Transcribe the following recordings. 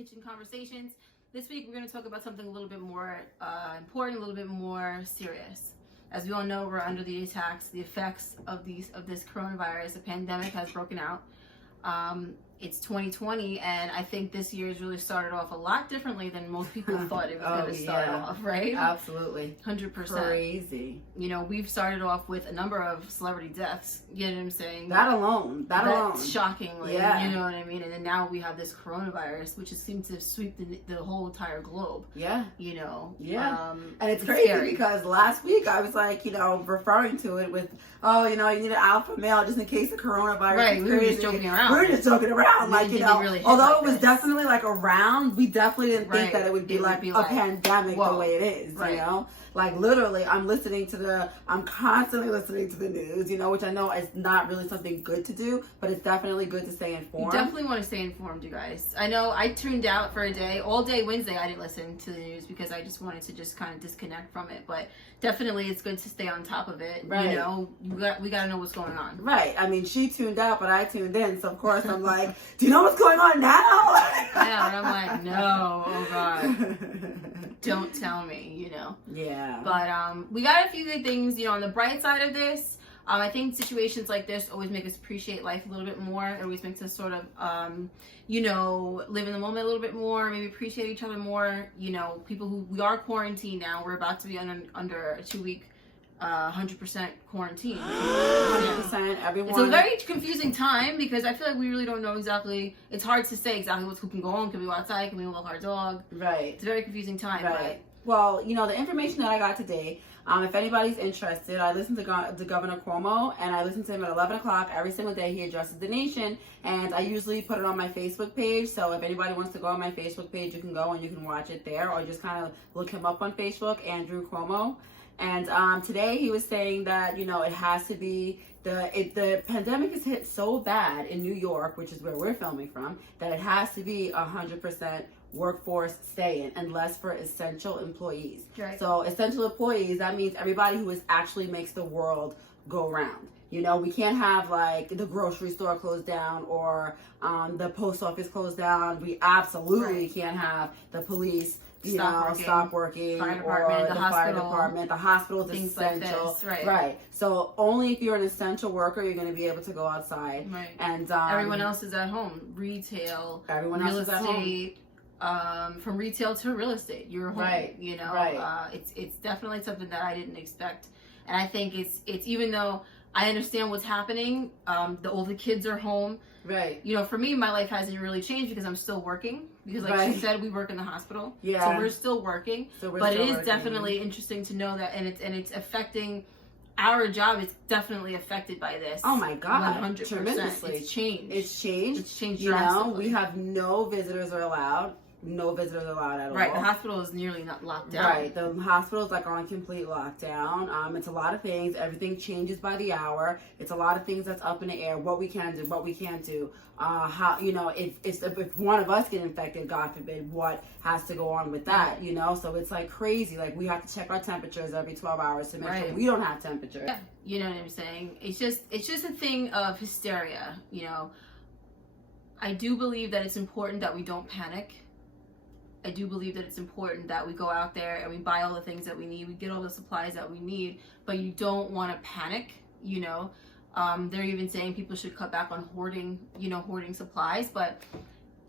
Kitchen Conversations. This week we're going to talk about something a little bit more important, a little bit more serious. As we all know, we're under the attacks, the effects of this coronavirus. The pandemic has broken out. It's 2020, and I think this year has really started off a lot differently than most people thought it was going to start off, right? Absolutely. 100%. Crazy. You know, we've started off with a number of celebrity deaths, you know what I'm saying? That alone. Shockingly, yeah. You know what I mean? And then now we have this coronavirus, which just seems to sweep the whole entire globe. Yeah. You know? Yeah. And it's crazy scary. Because last week I was like, referring to it with, you need an alpha male just in case the coronavirus. Right, we were just joking around. Really although it was definitely like around, we definitely didn't think that it would be like a pandemic the way it is, you know? Like literally, I'm constantly listening to the news, which I know is not really something good to do, but it's definitely good to stay informed. You definitely want to stay informed, you guys. I know I tuned out for a day, all day Wednesday. I didn't listen to the news because I just wanted to just kind of disconnect from it. But definitely, it's good to stay on top of it. Right. We got to know what's going on. Right. I mean, she tuned out, but I tuned in. So of course, I'm like, do you know what's going on now? Yeah, and I'm like, no, oh God. Don't tell me, Yeah. But we got a few good things, on the bright side of this. I think situations like this always make us appreciate life a little bit more. It always makes us sort of, live in the moment a little bit more, maybe appreciate each other more. People who, we are quarantined now. We're about to be under a 2-week 100% quarantine. 100%. Everyone. It's a very confusing time because I feel like we really don't know exactly. It's hard to say exactly who can go on. Can we go outside? Can we walk our dog? Right. It's a very confusing time. Right. Well, the information that I got today, if anybody's interested, I listened to Governor Cuomo, and I listen to him at 11 o'clock every single day. He addresses the nation, and I usually put it on my Facebook page. So if anybody wants to go on my Facebook page, you can go and you can watch it there, or just kind of look him up on Facebook, Andrew Cuomo. And today he was saying that, it has to be, the pandemic is hit so bad in New York, which is where we're filming from, that it has to be 100% workforce stay-in, unless for essential employees. Right. So essential employees, that means everybody who actually makes the world go round. We can't have like the grocery store closed down or the post office closed down. We absolutely can't have the police stop working, fire department, or the fire department, the hospital's things essential. like this. Right. So only if you're an essential worker, you're going to be able to go outside. Right. And everyone else is at home. Retail, everyone real else is estate, at home. From retail to real estate, you're home. Right. Right. It's definitely something that I didn't expect, and I think it's even though I understand what's happening, all the kids are home. Right. For me, my life hasn't really changed because I'm still working. Because like she said, we work in the hospital. Yeah. So we're still working. But it is definitely interesting to know that, and it's affecting our job. It's definitely affected by this. Oh my God. 100%. Tremendously. It's changed. It's changed. It's changed drastically. We have no visitors are allowed. No visitors allowed at all. Right, the hospital is nearly not locked down. Right, the hospital is like on complete lockdown. It's a lot of things. Everything changes by the hour. It's a lot of things that's up in the air. What we can do, what we can't do. How if one of us get infected, God forbid, what has to go on with that? So it's like crazy. Like we have to check our temperatures every 12 hours to make sure we don't have temperature. Yeah, you know what I'm saying. It's just a thing of hysteria. I do believe that it's important that we don't panic. I do believe that it's important that we go out there and we buy all the things that we need. We get all the supplies that we need, but you don't want to panic, They're even saying people should cut back on hoarding supplies. But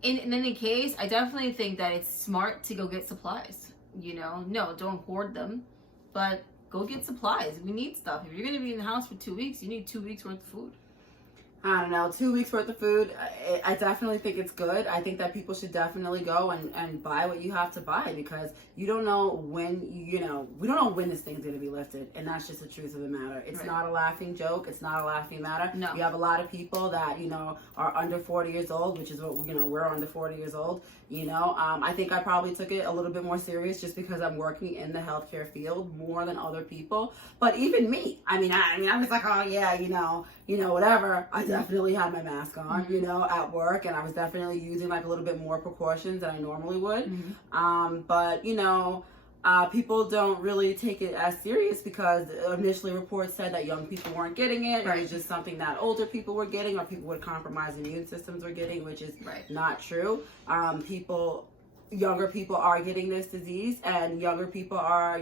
in any case, I definitely think that it's smart to go get supplies, No, don't hoard them, but go get supplies. We need stuff. If you're going to be in the house for 2 weeks, you need 2 weeks worth of food. I don't know, 2 weeks worth of food. I definitely think it's good. I think that people should definitely go and buy what you have to buy, because you don't know when, we don't know when this thing's going to be lifted. And that's just the truth of the matter. It's not a laughing joke. It's not a laughing matter. No. You have a lot of people that, are under 40 years old, which is what, we're under 40 years old. I think I probably took it a little bit more serious just because I'm working in the healthcare field more than other people. But even me, I was like, oh yeah, whatever. I definitely had my mask on, at work, and I was definitely using like a little bit more precautions than I normally would. But people don't really take it as serious because initially reports said that young people weren't getting it. Right. It was just something that older people were getting, or people with compromised immune systems were getting, which is not true. Younger people are getting this disease, and younger people are,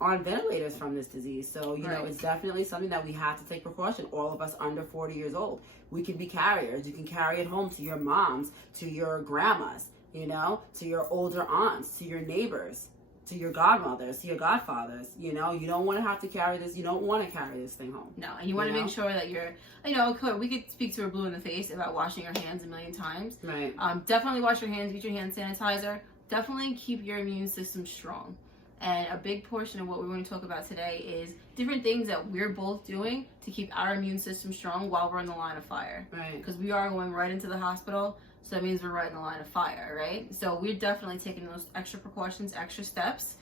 on ventilators from this disease. So, it's definitely something that we have to take precaution. All of us under 40 years old, we can be carriers. You can carry it home to your moms, to your grandmas, to your older aunts, to your neighbors, to your godmothers, to your godfathers. You don't want to have to carry this. You don't want to carry this thing home. No, and you want to make sure that you're, we could speak to her blue in the face about washing your hands a million times. Right. Definitely wash your hands, use your hand sanitizer. Definitely keep your immune system strong. And a big portion of what we're going to talk about today is different things that we're both doing to keep our immune system strong while we're in the line of fire. Right. Because we are going right into the hospital, so that means we're right in the line of fire, right? So we're definitely taking those extra precautions, extra steps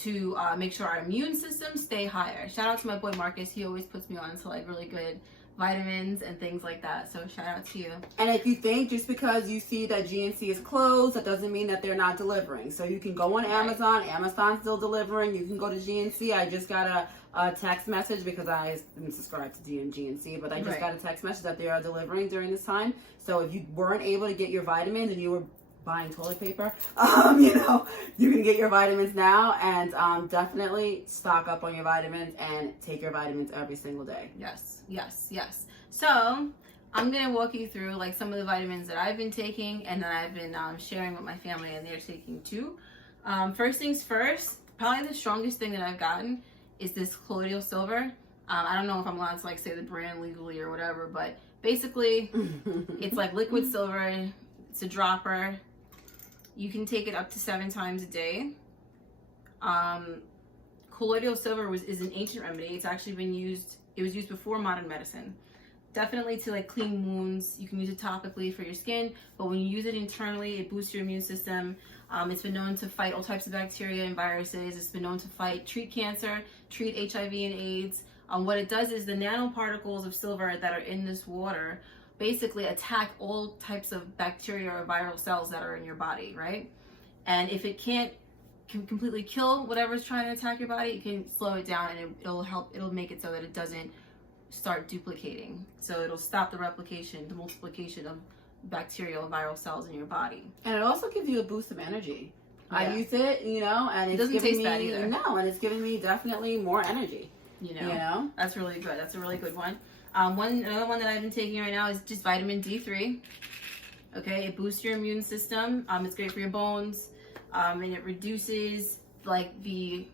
to make sure our immune system stay higher. Shout out to my boy Marcus. He always puts me on to really good vitamins and things like that. So shout out to you. And if you think just because you see that GNC is closed, that doesn't mean that they're not delivering. So you can go on Amazon. Amazon's still delivering. You can go to GNC. I just got a text message because I didn't subscribe to GNC, but I just got a text message that they are delivering during this time. So if you weren't able to get your vitamins and you were buying toilet paper, you can get your vitamins now, and definitely stock up on your vitamins and take your vitamins every single day. Yes. So I'm going to walk you through some of the vitamins that I've been taking and that I've been sharing with my family, and they're taking too. First things first, probably the strongest thing that I've gotten is this Collodial Silver. I don't know if I'm allowed to say the brand legally or whatever, but basically it's liquid silver. It's a dropper. You can take it up to 7 times a day. Collodial Silver is an ancient remedy. It's actually been used. It was used before modern medicine. Definitely to clean wounds. You can use it topically for your skin, but when you use it internally, it boosts your immune system. It's been known to fight all types of bacteria and viruses. It's been known to treat cancer, treat HIV and AIDS. What it does is the nanoparticles of silver that are in this water basically attack all types of bacteria or viral cells that are in your body, right? And if it can completely kill whatever's trying to attack your body, it can slow it down, and it'll make it so that it doesn't start duplicating. So it'll stop the replication, the multiplication of bacterial and viral cells in your body. And it also gives you a boost of energy. Yeah. I use it, and it doesn't taste bad either. No, and it's giving me definitely more energy. That's really good. That's a really good one. Another one that I've been taking right now is just vitamin D3. Okay, it boosts your immune system. It's great for your bones, and it reduces the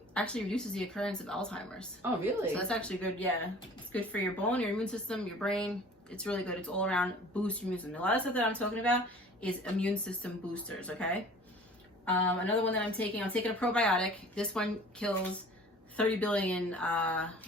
occurrence of Alzheimer's. Oh, really? So that's actually good. Yeah, it's good for your bone, your immune system, your brain. It's really good. It's all around boost your immune system. A lot of stuff that I'm talking about is immune system boosters. Okay. Another one that I'm taking a probiotic. This one kills 30 billion,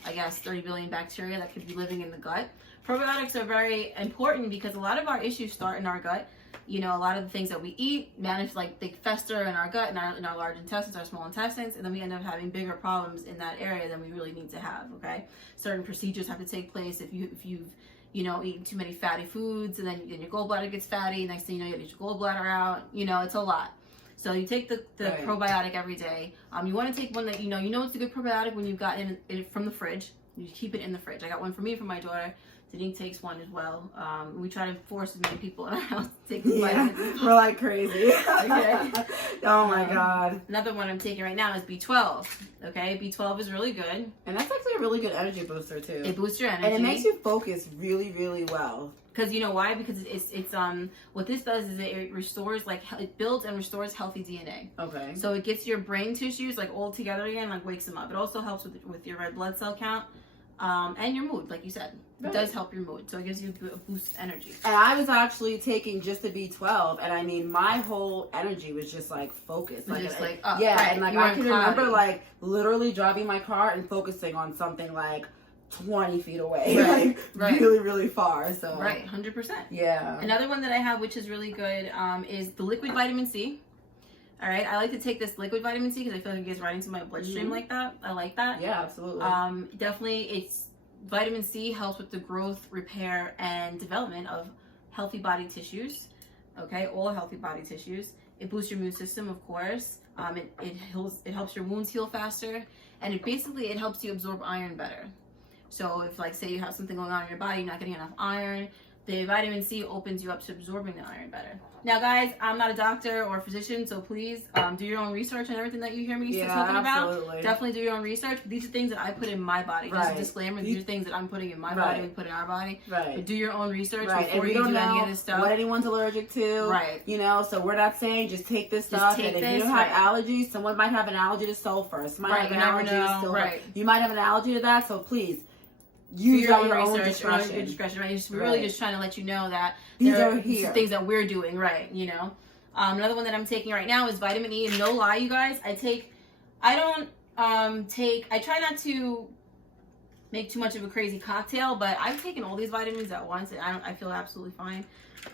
30 billion bacteria that could be living in the gut. Probiotics are very important because a lot of our issues start in our gut. A lot of the things that we eat they fester in our gut, in our large intestines, our small intestines, and then we end up having bigger problems in that area than we really need to have, okay? Certain procedures have to take place if you've eaten too many fatty foods, and then your gallbladder gets fatty. Next thing you know, you get your gallbladder out. It's a lot. So you take the probiotic every day. You want to take one that it's a good probiotic when you've gotten it from the fridge. You keep it in the fridge. I got one for me, for my daughter. Denise takes one as well. We try to force as many people in our house to take the vitamins. We're like crazy. Okay. Oh my God. Another one I'm taking right now is B12. Okay, B12 is really good. And that's actually a really good energy booster too. It boosts your energy. And it makes you focus really, really well. Because you know why? Because it's what this does is it restores it builds and restores healthy DNA. Okay. So it gets your brain tissues all together again, wakes them up. It also helps with your red blood cell count, and your mood, like you said. It does help your mood, so it gives you a boost of energy. And I was actually taking just the B12, and my whole energy was just focused. And I can remember literally driving my car and focusing on something 20 feet away, really, really far. So 100%. Yeah. Another one that I have, which is really good, is the liquid vitamin C. All right, I like to take this liquid vitamin C because I feel like it gets right into my bloodstream like that. I like that. Yeah, absolutely. Definitely, vitamin C helps with the growth, repair, and development of healthy body tissues. Okay, all healthy body tissues. It boosts your immune system, of course. It helps your wounds heal faster, and it helps you absorb iron better. So if, like, say you have something going on in your body, you're not getting enough iron, the vitamin C opens you up to absorbing the iron better. Now, guys, I'm not a doctor or a physician, so please do your own research on everything that you hear me talking about. Definitely do your own research. But these are things that I put in my body. Just a disclaimer, these are things that I'm putting in my body, we put in our body. But do your own research before you do any of this stuff. What anyone's allergic to. Right. You know, so we're not saying just take this stuff. And if you don't have allergies, someone might have an allergy to sulfur. Someone might have an allergy to silver. You might have an allergy to that, so please. Use your own discretion. Your discretion, right? We're really just trying to let you know that these are here. Things that we're doing, right? You know, another one that I'm taking right now is vitamin E. And no lie, you guys, I try not to make too much of a crazy cocktail, but I've taken all these vitamins at once, and I feel absolutely fine.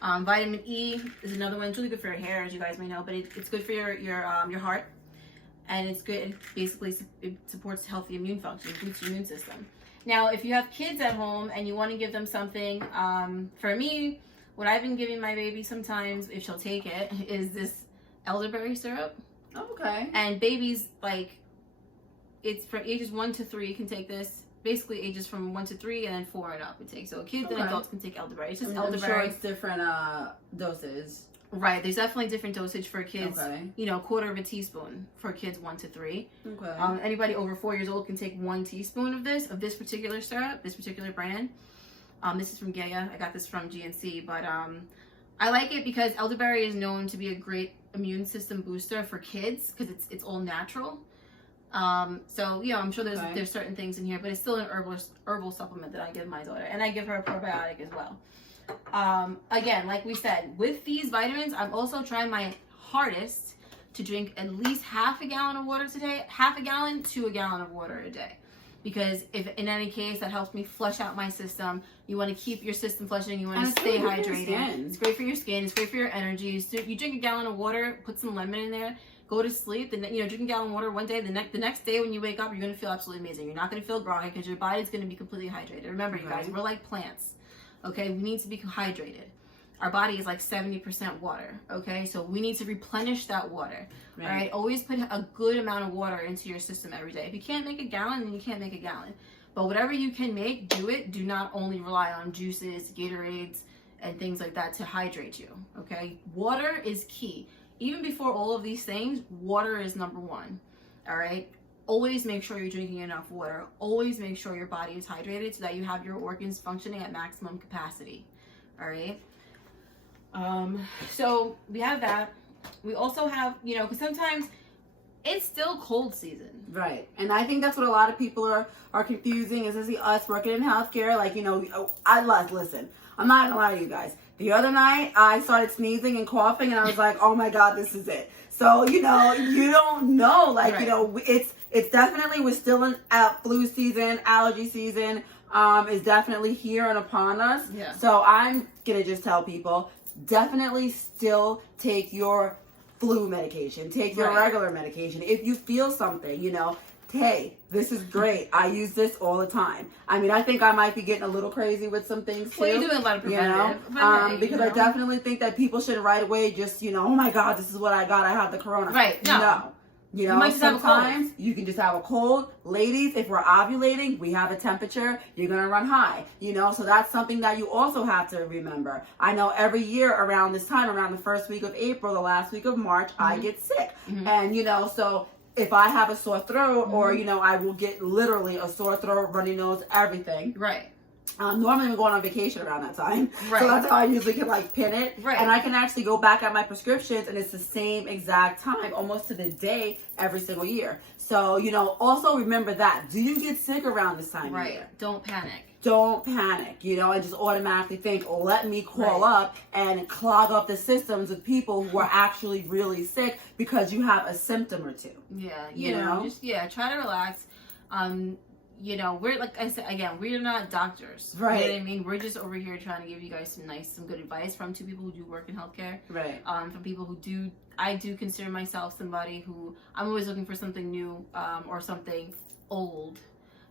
Vitamin E is another one. It's really good for your hair, as you guys may know, but it's good for your heart, and it's good. Basically, it supports healthy immune function, boosts your immune system. Now, if you have kids at home and you want to give them something, for me, what I've been giving my baby sometimes, if she'll take it, is this elderberry syrup. Okay. And babies, like, it's for ages 1 to 3 can take this. Basically, ages from 1 to 3 and then 4 and up would take. So kids and adults can take elderberry. It's just elderberry. I'm sure it's different doses. Right, there's definitely different dosage for kids. You know, 1/4 teaspoon for kids 1 to 3. Okay. Anybody over 4 years old can take 1 teaspoon of this particular syrup, this particular brand. This is from Gaia. I got this from GNC, but I like it because elderberry is known to be a great immune system booster for kids because it's all natural. So you know, I'm sure there's certain things in here, but it's still an herbal supplement that I give my daughter, and I give her a probiotic as well. Again, like we said, with these vitamins, I'm also trying my hardest to drink at least half a gallon of water today, half a gallon to a gallon of water a day. Because if in any case that helps me flush out my system, you want to keep your system flushing, you want to stay hydrated. It's great for your skin, it's great for your energy. So you drink a gallon of water, put some lemon in there, go to sleep, then drink a gallon of water one day, the next day when you wake up, you're going to feel absolutely amazing. You're not going to feel groggy because your body's going to be completely hydrated. Remember, you guys, we're like plants. Okay, we need to be hydrated. Our body is like 70% water. Okay, so we need to replenish that water. All right, always put a good amount of water into your system every day. If you can't make a gallon, then you can't make a gallon. But whatever you can make, do it. Do not only rely on juices, Gatorades, and things like that to hydrate you. Okay, water is key. Even before all of these things, water is number one. All right. Always make sure you're drinking enough water. Always make sure your body is hydrated so that you have your organs functioning at maximum capacity. All right. So we have that. We also have, you know, because sometimes it's still cold season. Right. And I think that's what a lot of people are confusing is us working in healthcare. Like, you know, listen, I'm not going to lie to you guys. The other night I started sneezing and coughing and I was like, oh my God, this is it. So, you know, you don't know, like, you know, it's definitely, we're still in flu season, allergy season, is definitely here and upon us. Yeah. So I'm going to just tell people, definitely still take your flu medication, take your regular medication. If you feel something, you know, hey, this is great. I use this all the time. I mean, I think I might be getting a little crazy with some things too. Well, you're doing a lot of preventative. You know? Because I definitely think that people should right away just, you know, oh my God, this is what I got. I have the corona. Right. No. You know, sometimes you can just have a cold. Ladies, if we're ovulating, we have a temperature, you're going to run high. You know, so that's something that you also have to remember. I know every year around this time, around the first week of April, the last week of March, I get sick. And, you know, so if I have a sore throat or, you know, I will get literally a sore throat, runny nose, everything. Right. Normally I'm going on vacation around that time. Right. So that's how I usually can like pin it. Right. And I can actually go back at my prescriptions and it's the same exact time, almost to the day, every single year. So, you know, also remember that. Do you get sick around this time of year? Don't panic. Don't panic, you know, and just automatically think, oh, let me call up and clog up the systems with people who are actually really sick because you have a symptom or two. Yeah, you know? Just, try to relax. You know, we're, like I said, again, we're not doctors. Right. You know what I mean? We're just over here trying to give you guys some good advice from two people who do work in healthcare. Right. From people who I do consider myself somebody who, I'm always looking for something new, or something old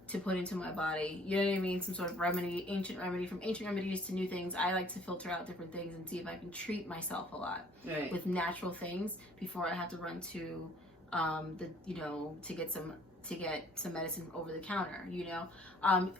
to put into my body. You know what I mean? Some sort of remedy, ancient remedy. From ancient remedies to new things, I like to filter out different things and see if I can treat myself a lot with natural things before I have to run to to get some medicine over the counter.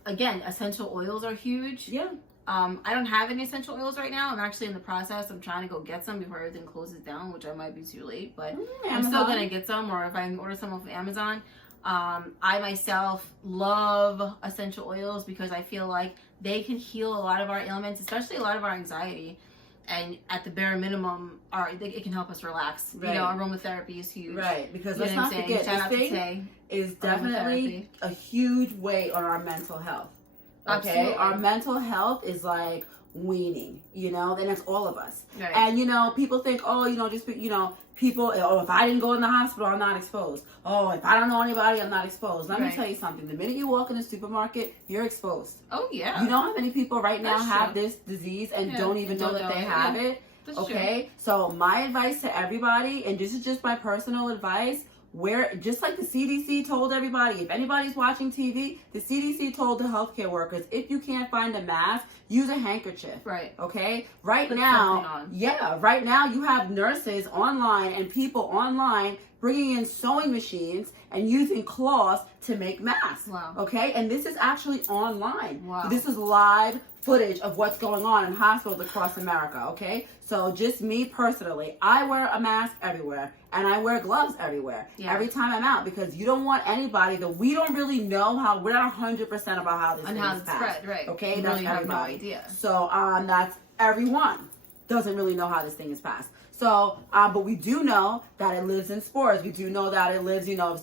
Again, essential oils are huge. Yeah. I don't have any essential oils right now. I'm actually in the process. I'm trying to go get some before everything closes down, which I might be too late, but I'm still gonna get some, or if I can order some off of Amazon. I myself love essential oils because I feel like they can heal a lot of our ailments, especially a lot of our anxiety. And at the bare minimum, it can help us relax. Right. Aromatherapy is huge. Right, because let's not forget, this thing is definitely a huge weight on our mental health. Okay, Absolutely. Our mental health is like weaning, and it's all of us. Right. And people think, people, if I didn't go in the hospital, I'm not exposed. Oh, if I don't know anybody, I'm not exposed. Let me tell you something. The minute you walk in the supermarket, you're exposed. Oh yeah. You know how many people right now That's have true. this disease and don't even know that they have it? That's okay, true. So my advice to everybody, and this is just my personal advice, just like the CDC told everybody, if anybody's watching TV, the CDC told the healthcare workers, if you can't find a mask, use a handkerchief. Right. Okay? Right Put now, something on. yeah, right now you have nurses online and people online bringing in sewing machines and using cloths to make masks. Wow. Okay? And this is actually online. Wow. This is live footage of what's going on in hospitals across America, okay? So just me personally, I wear a mask everywhere and I wear gloves everywhere. Yeah. Every time I'm out, because you don't want anybody that we don't really know we're not 100% about how this thing is passed. Spread, right. Okay? You That's really have everybody. no idea. So that's everyone doesn't really know how this thing is passed. So, but we do know that it lives in spores. We do know that it lives, if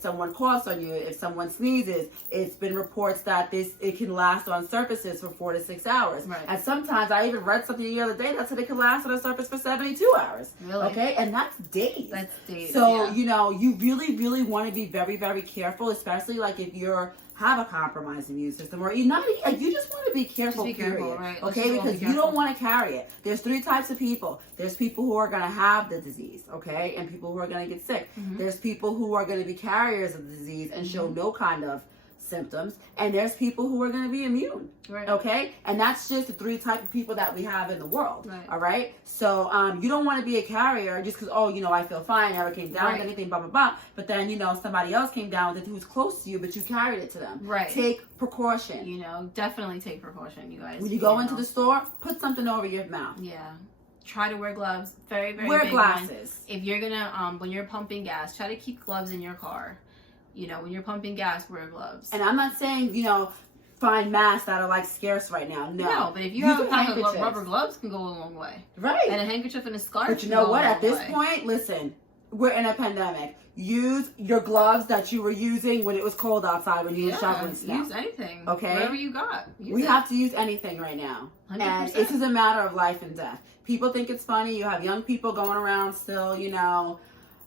someone coughs on you, if someone sneezes, it's been reports that it can last on surfaces for 4 to 6 hours. Right. And sometimes I even read something the other day that said it can last on a surface for 72 hours. Really? Okay, and that's days. That's days. So, yeah. You really, really want to be very, very careful, especially like if you're have a compromised immune system, or you just want to be careful. Just be careful, right? Okay, because you don't want to carry it. There's 3 types of people. There's people who are going to have the disease, okay, and people who are going to get sick. Mm-hmm. There's people who are going to be carriers of the disease and show no kind of symptoms, and there's people who are going to be immune. Right. Okay, and that's just the 3 types of people that we have in the world. Right. All right, so you don't want to be a carrier just because I feel fine, never came down with anything, blah blah blah. But then somebody else came down with it who's close to you, but you carried it to them. Right. Take precaution. Definitely take precaution, you guys. When you go into the store, put something over your mouth. Yeah. Try to wear gloves. Very, very wear big glasses. One. If you're gonna when you're pumping gas, try to keep gloves in your car. When you're pumping gas, wear gloves. And I'm not saying, find masks that are like scarce right now. No, but if you have a pack of rubber gloves, can go a long way. Right. And a handkerchief and a scarf. But you know what? At this point, listen, we're in a pandemic. Use your gloves that you were using when it was cold outside, when you were shoveling snow. Use anything. Okay. Whatever you got. We have to use anything right now. 100%. And this is a matter of life and death. People think it's funny. You have young people going around still,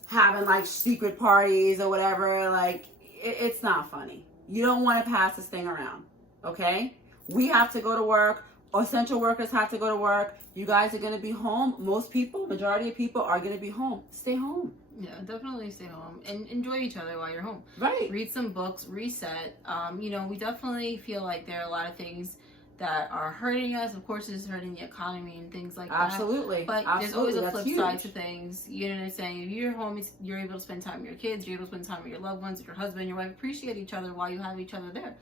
having like secret parties or whatever. Like, it's not funny. You don't want to pass this thing around. Okay? We have to go to work. Essential workers have to go to work. You guys are going to be home. Most people, majority of people are going to be home. Stay home. Yeah, definitely stay home and enjoy each other while you're home. Right. Read some books, reset. We definitely feel like there are a lot of things that are hurting us. Of course, it's hurting the economy and things like that. Absolutely. But there's always a flip huge. side to things. You know what I'm saying? If you're home, you're able to spend time with your kids, you're able to spend time with your loved ones, your husband, your wife. Appreciate each other while you have each other there.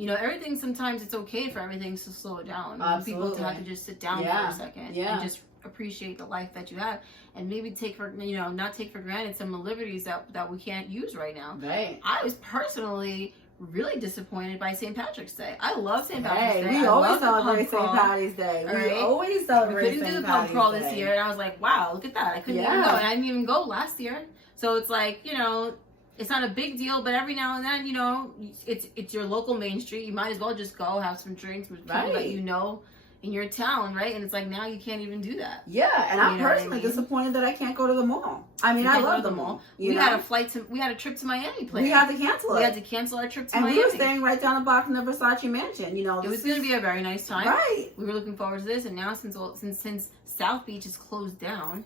Everything, sometimes it's okay for everything to slow down. Absolutely. People have to just sit down for a second and just appreciate the life that you have, and maybe not take for granted some of the liberties that we can't use right now. Right. I was personally really disappointed by St. Patrick's Day. I love St. Patrick's Day. We always celebrate St. Patty's Day. We always celebrate St. Patty's Day. We couldn't do the pub crawl this year, and I was like, wow, look at that. I couldn't even go, and I didn't even go last year. So it's like, it's not a big deal, but every now and then, it's your local main street. You might as well just go have some drinks with people that you know in your town, right? And it's like, now you can't even do that. Yeah, and I'm personally disappointed that I can't go to the mall. I mean, I love the mall. We had a trip to Miami planned. We had to cancel it. We had to cancel our trip to Miami. And we were staying right down the block from the Versace mansion. It was going to be a very nice time. Right. We were looking forward to this, and now since South Beach is closed down,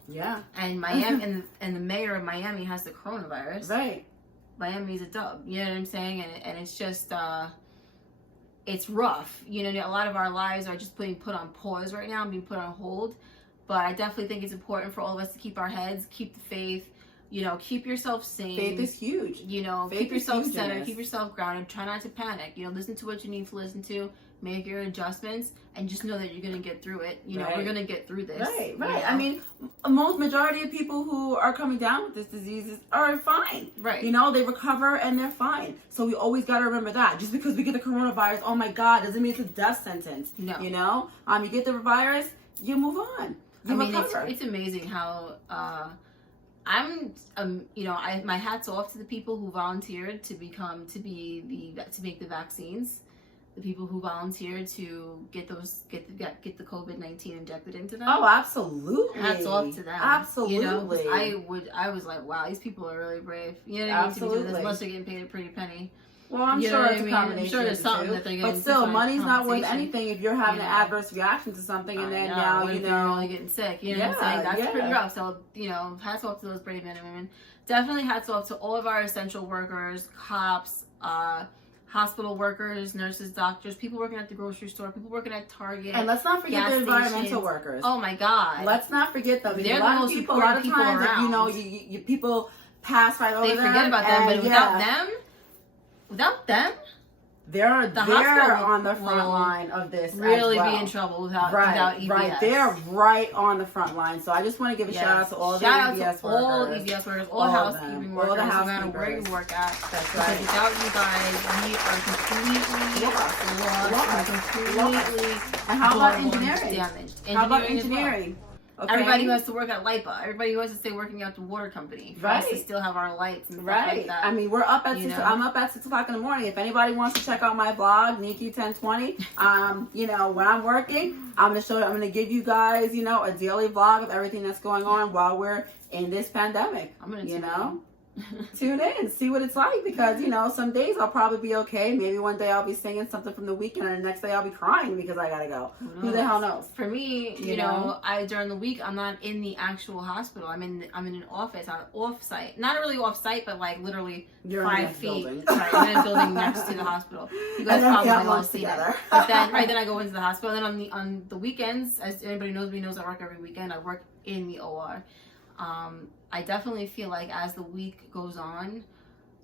and Miami and the mayor of Miami has the coronavirus, right? Miami's a dub. You know what I'm saying? And it's just it's rough. A lot of our lives are just being put on pause right now, being put on hold. But I definitely think it's important for all of us to keep our heads, keep the faith, You know, keep yourself sane. Faith is huge. You know, Faith keep is yourself huge in centered, this. keep yourself grounded. Try not to panic. You know, listen to what you need to listen to. Make your adjustments, and just know that you're gonna get through it. You know, Right. we're gonna get through this. Right. you know? I mean, majority of people who are coming down with this disease are fine. Right. You know, they recover and they're fine. So we always got to remember that. Just because we get the coronavirus, oh my God, doesn't mean it's a death sentence. No. You know, you get the virus, you move on. You recover. It's amazing how you know, my hat's off to the people who volunteered to make the vaccines. The people who volunteered to get the COVID-19 injected into them. Oh, absolutely. Hats off to them. Absolutely. You know, I was like, wow, these people are really brave. You know what I mean? To be doing this, unless they're getting paid a pretty penny. Well, I'm sure it's a combination. I'm sure there's of the something two. that they're getting. But still, money's not worth anything if you're having You an know. adverse reaction to something, and then now what you if you're know. really getting sick. You know what I'm saying? That's pretty rough. So, you know, hats off to those brave men and women. Definitely hats off to all of our essential workers, cops, hospital workers, nurses, doctors, people working at the grocery store, people working at Target. And let's not forget the environmental workers. Oh my God. Let's not forget them. They're a lot the of most people, a lot of important times, people you know, around. you people pass right over They them. forget about them, but without them, they're hospital on the front will line of this. really as well. be in trouble without EBS. Right, they're right on the front line. So I just want to give a shout out to all the EBS workers. All EBS workers, all housekeeping workers, no matter where you work at. That's Because right. without you guys, we are completely lost. And how about global engineering? damaged. How about as well. engineering? Okay. Everybody who has to work at LIPA. Everybody who has to stay working at the water company. For us to still have our lights and stuff like that. I mean, we're up at 6. I'm up at 6 o'clock in the morning. If anybody wants to check out my blog, Nikki 1020, you know, when I'm working, I'm gonna give you guys, you know, a daily vlog of everything that's going on while we're in this pandemic. I'm gonna tune in, see what it's like, because you know, some days I'll probably be okay. Maybe one day I'll be singing something from the weekend, and the next day I'll be crying because I gotta go. Who the hell knows? For me, you know, during the week I'm not in the actual hospital. I'm in an office, off site. Not really off site, but like literally You're 5 feet. Building. Right, I'm in a building next to the hospital. You guys probably all see that. But then I go into the hospital. And then on the weekends, as anybody knows, I work every weekend. I work in the OR. I definitely feel like as the week goes on,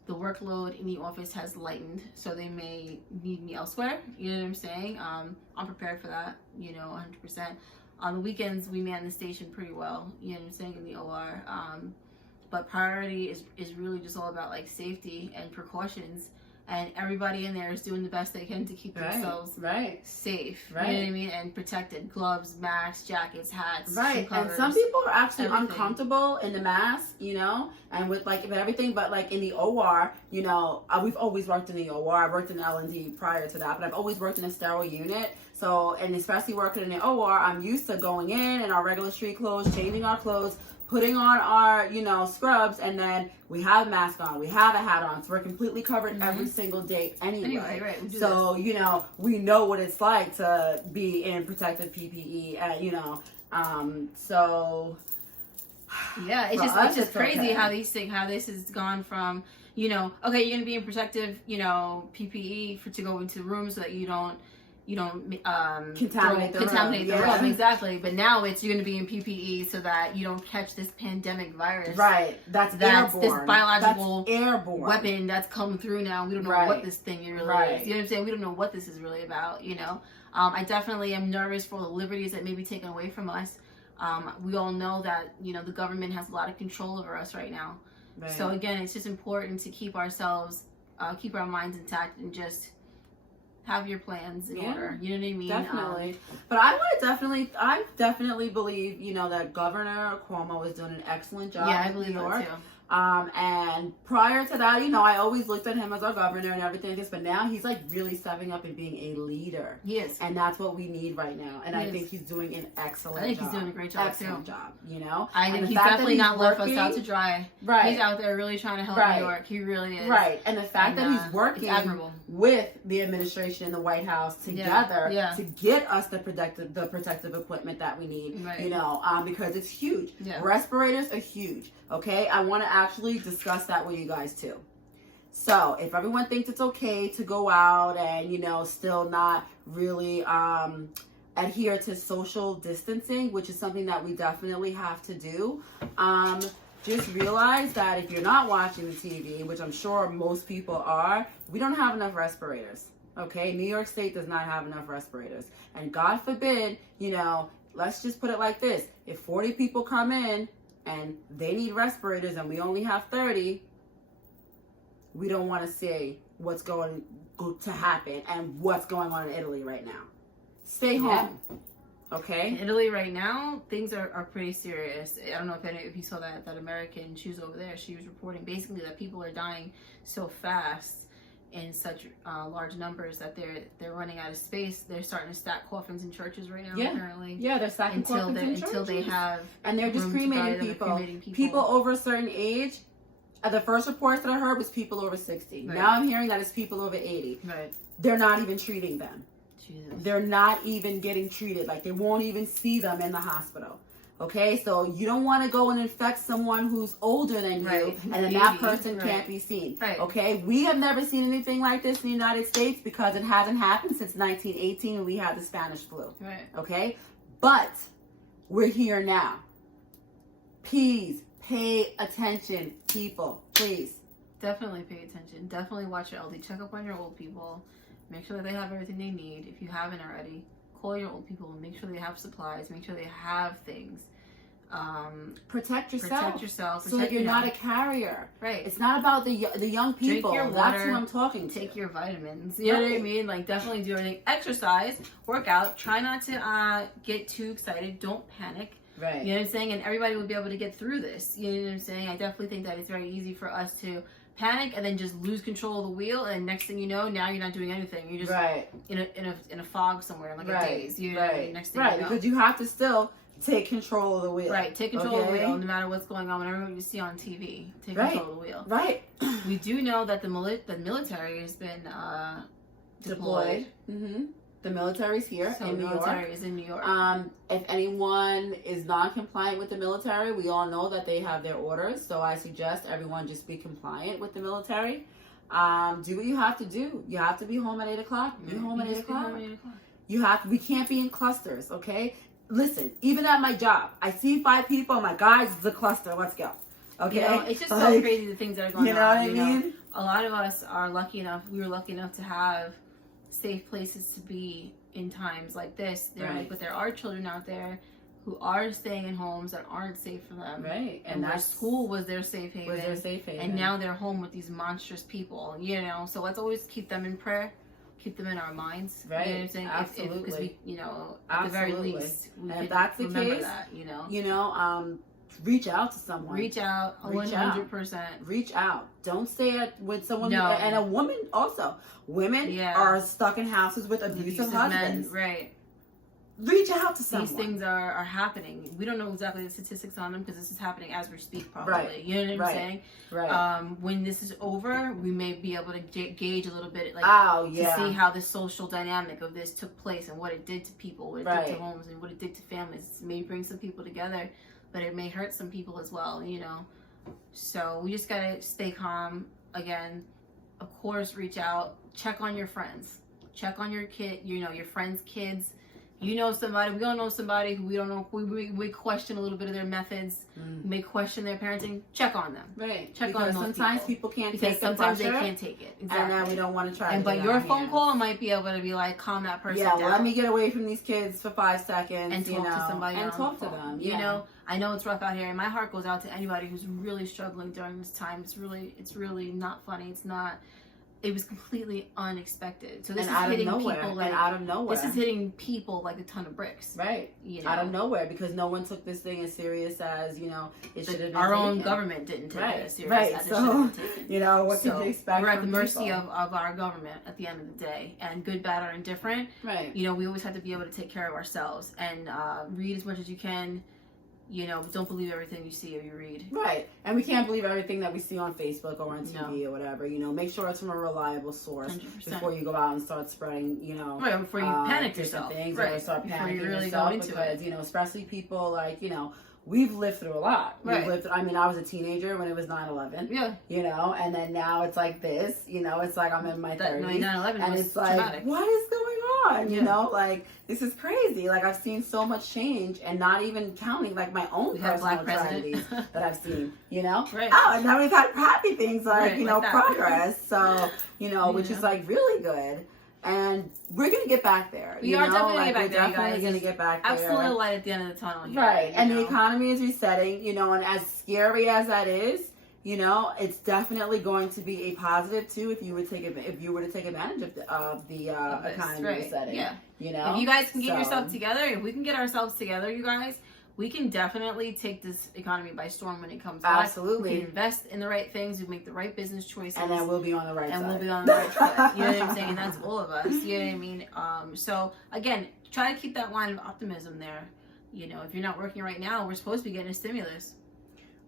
the workload in the office has lightened, so they may need me elsewhere. You know what I'm saying? I'm prepared for that, you know, 100%. On the weekends, we man the station pretty well, you know what I'm saying, in the OR. But priority is really just all about like safety and precautions. And everybody in there is doing the best they can to keep themselves safe. You know what I mean? And protected. Gloves, masks, jackets, hats. Right. And some people are actually uncomfortable in the mask, you know, and with like everything. But like in the OR, you know, we've always worked in the OR. I worked in L&D prior to that, but I've always worked in a sterile unit. So, and especially working in the OR, I'm used to going in our regular street clothes, changing our clothes, putting on our, you know, scrubs, and then we have a mask on, we have a hat on, so we're completely covered every single day anyway. Right. So, you know, we know what it's like to be in protective PPE, you know, so... Yeah, it's just crazy how this has gone from, you know, okay, you're going to be in protective, you know, PPE to go into rooms so that you don't contaminate the room. Exactly. But now you're going to be in PPE so that you don't catch this pandemic virus. Right. That's airborne. This biological airborne weapon that's come through now. We don't know what this thing really is. You know what I'm saying? We don't know what this is really about, you know. I definitely am nervous for the liberties that may be taken away from us. We all know that, you know, the government has a lot of control over us right now. Right. So again, it's just important to keep ourselves, keep our minds intact, and just have your plans in order. You know what I mean? Definitely. But I definitely believe, you know, that Governor Cuomo is doing an excellent job. Yeah, I believe that too. And prior to that, you know, I always looked at him as our governor and everything like this, but now he's like really stepping up and being a leader. He is. And that's what we need right now. And I think he's doing an excellent job. I think he's doing a great job excellent job, you know? I think he's definitely not left us out to dry. Right. He's out there really trying to help New York. He really is. Right. And the fact that he's working with the administration and the White House together to get us the protective equipment that we need, you know, because it's huge. Yeah. Respirators are huge. Okay, I want to actually discuss that with you guys too. So, if everyone thinks it's okay to go out and, you know, still not really adhere to social distancing, which is something that we definitely have to do, just realize that if you're not watching the TV, which I'm sure most people are, we don't have enough respirators. Okay, New York State does not have enough respirators. And God forbid, let's just put it like this. If 40 people come in and they need respirators and we only have 30, we don't want to see what's going to happen and what's going on in Italy right now. Stay home. Okay? In Italy right now, things are pretty serious. I don't know if you saw that American, she was over there, she was reporting basically that people are dying so fast in such large numbers that they're running out of space. They're starting to stack coffins in churches right now. Apparently. Yeah, they're stacking coffins in churches until they have, and they're just cremating people. People over a certain age. The first reports that I heard was people over 60. Right. Now I'm hearing that it's people over 80. Right. They're not even treating them. Jesus. They're not even getting treated. Like, they won't even see them in the hospital. Okay, so you don't want to go and infect someone who's older than you, and then that person can't be seen. Right. Okay, we have never seen anything like this in the United States because it hasn't happened since 1918 when we had the Spanish flu. Right. Okay, but we're here now. Please pay attention, people. Please. Definitely pay attention. Definitely watch your LD. Check up on your old people. Make sure that they have everything they need. If you haven't already, call your old people and make sure they have supplies. Make sure they have things. Protect yourself. So that you're not a carrier. Right. It's not about the young people. Drink your That's water, who I'm talking to. Take your vitamins. You know what I mean? Like, definitely do everything. Exercise. Work out. Try not to get too excited. Don't panic. Right. You know what I'm saying? And everybody will be able to get through this. You know what I'm saying? I definitely think that it's very easy for us to panic and then just lose control of the wheel, and next thing you know, now you're not doing anything. You're just in a fog somewhere, like a daze. You know what I mean? Next thing you know. Because you have to still take control of the wheel. Right, take control of the wheel no matter what's going on. Whenever you see on TV, take control of the wheel. Right. We do know that the military has been deployed. Mm-hmm. The military's here in New York. The military is in New York. If anyone is non-compliant with the military, we all know that they have their orders. So I suggest everyone just be compliant with the military. Do what you have to do. You have to be home at 8 o'clock. Be home at 8 o'clock. We can't be in clusters, okay? Listen, even at my job, I see 5 people. I'm like, guys, it's a cluster. Let's go. Okay? It's just so crazy the things that are going on. You know what I mean? A lot of us are lucky enough. We were lucky enough to have safe places to be in times like this. But there are children out there who are staying in homes that aren't safe for them. Right. And their school was their safe haven. And now they're home with these monstrous people, So let's always keep them in prayer. Keep them in our minds. Right. You know what I'm saying? Absolutely. Because we, at the very least, we and if that's the case, that, reach out to someone. Reach out 100%. Reach out. Don't stay with someone. And a woman also. Women are stuck in houses with abusive husbands. Men, right. Reach out to someone. These things are happening. We don't know exactly the statistics on them because this is happening as we speak, probably. Right. You know what I'm saying? Right. When this is over, we may be able to gauge a little bit, to see how the social dynamic of this took place and what it did to people, what it did to homes, and what it did to families. Maybe bring some people together, but it may hurt some people as well, So we just gotta stay calm. Again, of course, reach out, check on your friends, check on your kid, your friends' kids. Somebody, we all know somebody who we don't know, we question a little bit of their methods, we may question their parenting, check on them. Right. Check on those sometimes people can't take it. Sometimes they can't take it. Exactly. And then we don't want to try But your phone call might be able to be like, calm that person down. Let me get away from these kids for 5 seconds. And talk to somebody and talk to them. I know it's rough out here, and my heart goes out to anybody who's really struggling during this time. It's really not funny. It was completely unexpected. So this is hitting people out of nowhere. This is hitting people like a ton of bricks. Right. Out of nowhere, because no one took this thing as serious as, it should have been our own government didn't take it as serious as it should so, have been taken. What could you expect? We're at the mercy of our government at the end of the day. And good, bad, or indifferent. Right. We always have to be able to take care of ourselves and read as much as you can. Don't believe everything you see or you read. Right. And we can't believe everything that we see on Facebook or on TV or whatever. Make sure it's from a reliable source 100%. Before you go out and start spreading, right, before you panic yourself. Things, right. Or start before panicking you really yourself go into because, it. Especially people like, we've lived through a lot. Right. I was a teenager when it was 9/11. Yeah. And then now it's like this, it's like I'm in my 30s. 9/11 and was it's like, traumatic. what is going on? You know, like, this is crazy. Like, I've seen so much change, and not even counting, like, my own personal tragedies that I've seen, you know? Right. Oh, and now we've had happy things like, right, you know, like progress. So, you know, which is, like, really good. And we're going to get back there. We are definitely going to get back there, definitely going to get back there. Absolutely a light at the end of the tunnel here. Right. And the economy is resetting, you know, and as scary as that is, you know, it's definitely going to be a positive too if you were to take advantage of the economy resetting. Yeah. You know, if you guys can get yourself together, if we can get ourselves together, you guys, we can definitely take this economy by storm when it comes back. Absolutely. We can invest in the right things, we make the right business choices. And then we'll be on the right side. And we'll be on the right track. You know what I'm saying? And that's all of us. You know what I mean? So again, try to keep that line of optimism there. You know, if you're not working right now, we're supposed to be getting a stimulus.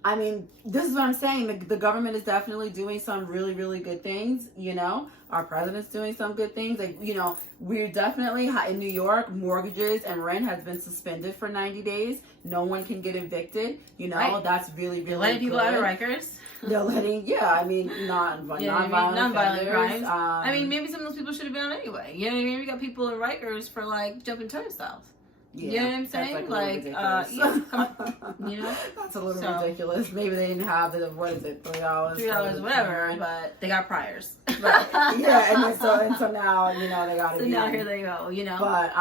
I mean, this is what I'm saying. The government is definitely doing some really, really good things, you know. Our president's doing some good things. Like, you know, we're definitely, in New York, mortgages and rent has been suspended for 90 days. No one can get evicted, you know. Right. That's really, really good. Letting people out of Rikers. They're letting, I mean, non-violent crimes. I mean, maybe some of those people should have been on anyway. You know what I mean? We got people in Rikers for, like, jumping turnstiles. Yeah, you know what I'm saying? Like you know? That's a little ridiculous. Maybe they didn't have the, what is it, $3? $3, whatever, but they got priors. Right. Yeah, and so now, you know, they got to be. So now here they go, you know? But,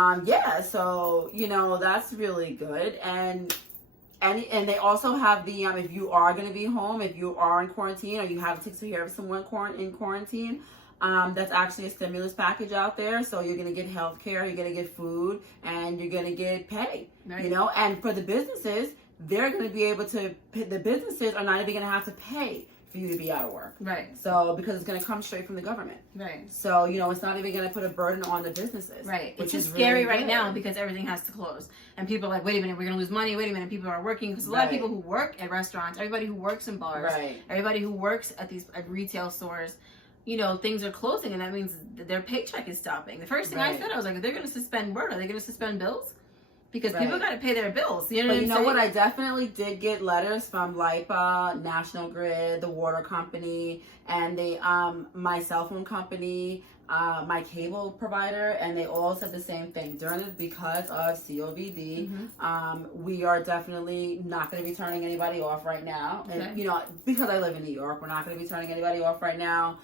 so, you know, that's really good. And they also have the, if you are going to be home, if you are in quarantine, or you have to take care of someone in quarantine, that's actually a stimulus package out there. So you're going to get health care, you're going to get food, and you're going to get pay, right. You know, and for the businesses, they're going to be able to, the businesses are not even going to have to pay for you to be out of work. Right. So, because it's going to come straight from the government. Right. So, you know, it's not even going to put a burden on the businesses. Right. It's just scary right now because everything has to close. And people are like, wait a minute, we're going to lose money. Wait a minute, people are working. Because a lot of people who work at restaurants, everybody who works in bars, everybody who works at these retail stores, you know, things are closing, and that means their paycheck is stopping. The first thing I said, I was like, they're going to suspend work. Are they going to suspend bills? Because people got to pay their bills. You know what I'm saying? What? I definitely did get letters from LIPA, National Grid, the water company, and my cell phone company, my cable provider, and they all said the same thing. Because of COVID, we are definitely not going to be turning anybody off right now. Okay. And, you know, because I live in New York, we're not going to be turning anybody off right now.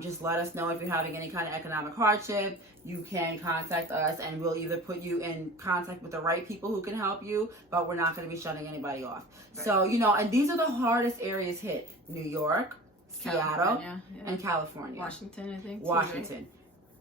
Just let us know if you're having any kind of economic hardship. You can contact us, and we'll either put you in contact with the right people who can help you, but we're not going to be shutting anybody off. Right. So, you know, and these are the hardest areas hit. New York, Seattle, and California. Washington, I think. Washington.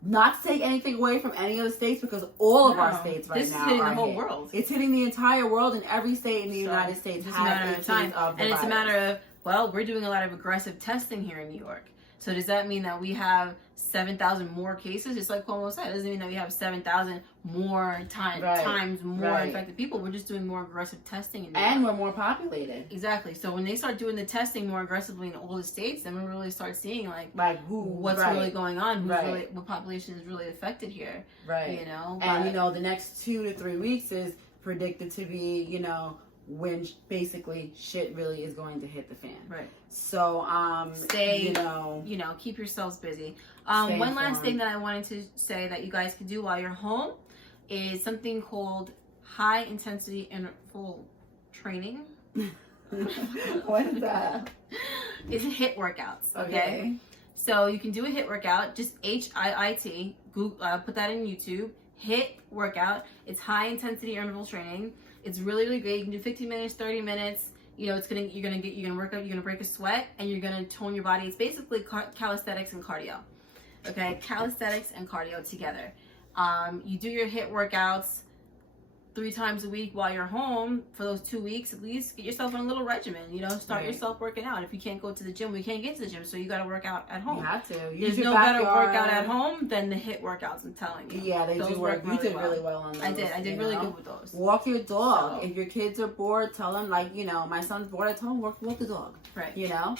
Not to take anything away from any of the states, because all of our states now is hitting the whole world. It's hitting the entire world, and every state in the United States has a case of the virus. It's a matter of, well, we're doing a lot of aggressive testing here in New York. So does that mean that we have 7,000 more cases? Just like Cuomo said, it doesn't mean that we have 7,000 more times more infected people. We're just doing more aggressive testing. And we're more populated. Exactly. So when they start doing the testing more aggressively in all the states, then we really start seeing what's really going on, what population is really affected here. Right. You know? And, you know, the next 2 to 3 weeks is predicted to be, you know, when basically shit really is going to hit the fan. Right. So, stay, you know, keep yourselves busy. One last thing that I wanted to say that you guys can do while you're home is something called high intensity interval training. What is that? It's HIIT workouts. Okay. So you can do a HIIT workout, just HIIT. Google, put that in YouTube. HIIT workout. It's high intensity interval training. It's really, really great. You can do 15 minutes, 30 minutes. You know, you're gonna work out. You're gonna break a sweat, and you're gonna tone your body. It's basically calisthenics and cardio. Okay, calisthenics and cardio together. You do your HIIT workouts 3 times a week while you're home for those 2 weeks. At least get yourself on a little regimen. You know, start yourself working out. If you can't go to the gym, we can't get to the gym, so you got to work out at home. You have to. There's no better workout at home than the HIIT workouts. I'm telling you. Yeah, they do work. You did really well on those. I did really good with those. Walk your dog. So, if your kids are bored, tell them, like, you know, my son's bored. I tell him walk the dog. Right. You know.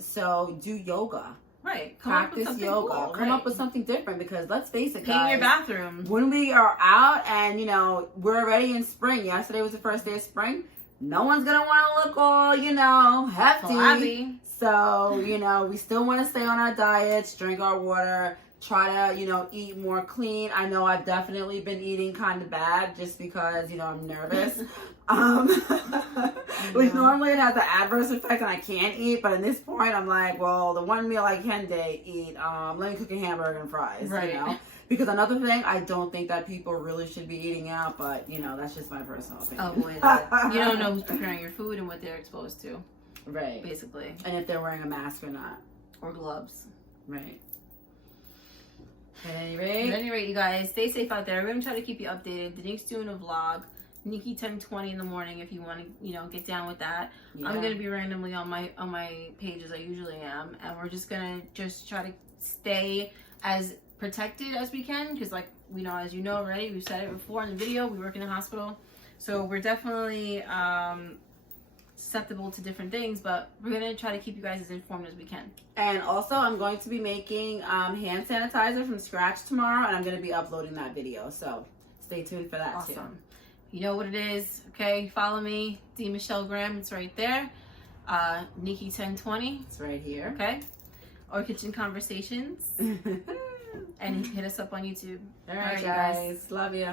So do yoga. Right. Practice yoga. Cool. Come up with something different, because let's face it, guys. Paint your bathroom. When we are out and, you know, we're already in spring. Yesterday was the first day of spring. No one's going to want to look all, you know, hefty. So, you know, we still want to stay on our diets, drink our water, try to, you know, eat more clean. I know I've definitely been eating kind of bad just because, you know, I'm nervous. Which normally it has an adverse effect and I can't eat, but at this point I'm like, well, the one meal I can eat, let me cook a hamburger and fries, right. You know? Because another thing, I don't think that people really should be eating out, but, you know, that's just my personal opinion. Avoid that. You don't know who's preparing your food and what they're exposed to. Right. Basically. And if they're wearing a mask or not. Or gloves. Right. At any rate, you guys, stay safe out there. We're going to try to keep you updated. Denique's doing a vlog. Nikki 10:20 in the morning if you want to, you know, get down with that. Yeah. I'm going to be randomly on my page as I usually am. And we're just going to try to stay as protected as we can, because like we know, as you know already, we've said it before in the video, we work in a hospital, so we're definitely susceptible to different things, but we're going to try to keep you guys as informed as we can. And also I'm going to be making hand sanitizer from scratch tomorrow, and I'm going to be uploading that video, so stay tuned for that. Too. You know what it is, okay? Follow me, D Michelle Graham, it's right there. Nikki 1020, it's right here, okay? Or Kitchen Conversations. And hit us up on YouTube. All right, guys. Love you.